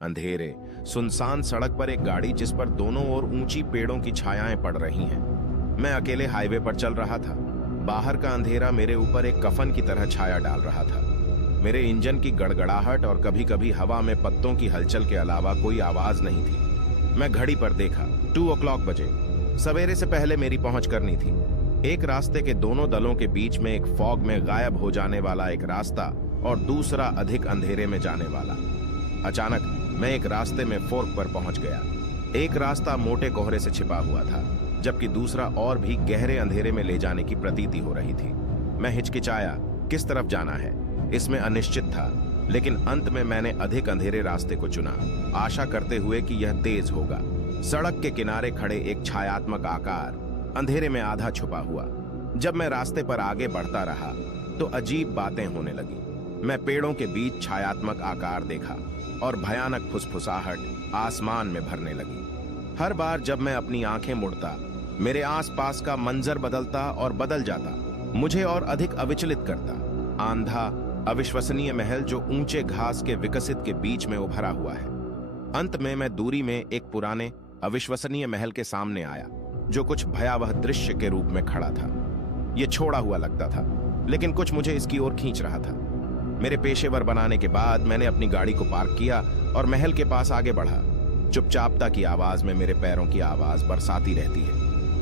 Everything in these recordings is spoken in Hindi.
अंधेरे, सुनसान सड़क पर एक गाड़ी जिस पर दोनों ओर ऊंची पेड़ों की छायाएं पड़ रही हैं। मैं अकेले हाईवे पर चल रहा था। बाहर का अंधेरा मेरे ऊपर एक कफन की तरह छाया डाल रहा था। मेरे इंजन की गड़गड़ाहट और कभी-कभी हवा में पत्तों की हलचल के अलावा कोई आवाज नहीं थी। मैं घड़ी पर देखा, 2 o'clock बजे। सवेरे से पहले मेरी पहुंच करनी थी। एक रास्ते के दोनों दलों के बीच में एक फॉग में गायब हो जाने वाला एक रास्ता और दूसरा अधिक अंधेरे में जाने वाला। अचानक मैं एक रास्ते में फोर्क पर पहुंच गया। एक रास्ता मोटे कोहरे से छिपा हुआ था, जबकि दूसरा और भी गहरे अंधेरे में ले जाने की प्रतीति हो रही थी। मैं हिचकिचाया, किस तरफ जाना है इसमें अनिश्चित था, लेकिन अंत में मैंने अधिक अंधेरे रास्ते को चुना, आशा करते हुए कि यह तेज होगा। सड़क के किनारे खड़े एक छायात्मक आकार अंधेरे में आधा छुपा हुआ। जब मैं रास्ते पर आगे बढ़ता रहा तो अजीब बातें होने लगी। मैं पेड़ों के बीच छायात्मक आकार देखा और भयानक फुसफुसाहट आसमान में भरने लगी। हर बार जब मैं अपनी आंखें मुड़ता, मेरे आसपास का मंजर बदलता और बदल जाता, मुझे और अधिक अविचलित करता। आंधा, अविश्वसनीय महल जो ऊंचे घास के विकसित के बीच में उभरा हुआ है। अंत में मैं दूरी में एक पुराने अविश्वसनीय महल के सामने आया, जो कुछ भयावह दृश्य के रूप में खड़ा था। यह छोड़ा हुआ लगता था, लेकिन कुछ मुझे इसकी ओर खींच रहा था। मेरे पेशेवर बनाने के बाद मैंने अपनी गाड़ी को पार्क किया और महल के पास आगे बढ़ा। चुपचापता की आवाज में मेरे पैरों की आवाज बरसाती रहती है।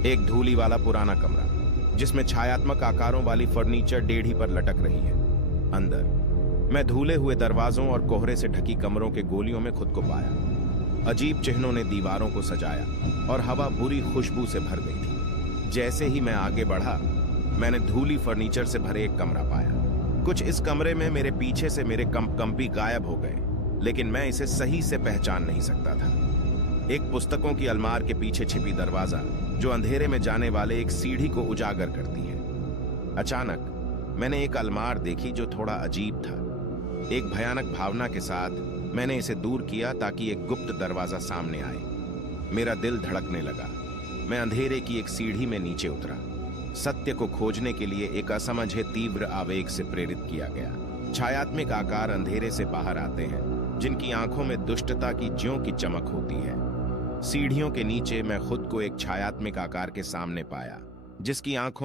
एक धूली वाला पुराना कमरा, जिसमें छायात्मक आकारों वाली फर्नीचर डेढ़ी पर लटक रही है। अंदर मैं धुले हुए दरवाजों और कोहरे से ढकी कमरों के गोलियों में खुद को पाया। अजीब चिन्हों ने दीवारों को सजाया और हवा बुरी खुशबू से भर गई थी। जैसे ही मैं आगे बढ़ा, मैंने धूली फर्नीचर से भरे एक कमरा पाया। कुछ इस कमरे में मेरे पीछे से मेरे कंपकंपी गायब हो गए, लेकिन मैं इसे सही से पहचान नहीं सकता था। एक पुस्तकों की अलमार के पीछे छिपी दरवाजा, जो अंधेरे में जाने वाले एक सीढ़ी को उजागर करती है। अचानक मैंने एक अलमार देखी जो थोड़ा अजीब था। एक भयानक भावना के साथ मैंने इसे दूर किया ताकि एक गुप्त दरवाजा सामने आए। मेरा दिल धड़कने लगा। मैं अंधेरे की एक सीढ़ी में नीचे उतरा। सत्य को खोजने के लिए एक असमझे तीव्र आवेग से प्रेरित किया गया। छायात्मक आकार अंधेरे से बाहर आते हैं, जिनकी आंखों में दुष्टता की ज्यों की चमक होती है। सीढ़ियों के नीचे मैं खुद को एक छायात्मक आकार के सामने पाया, जिसकी आंखों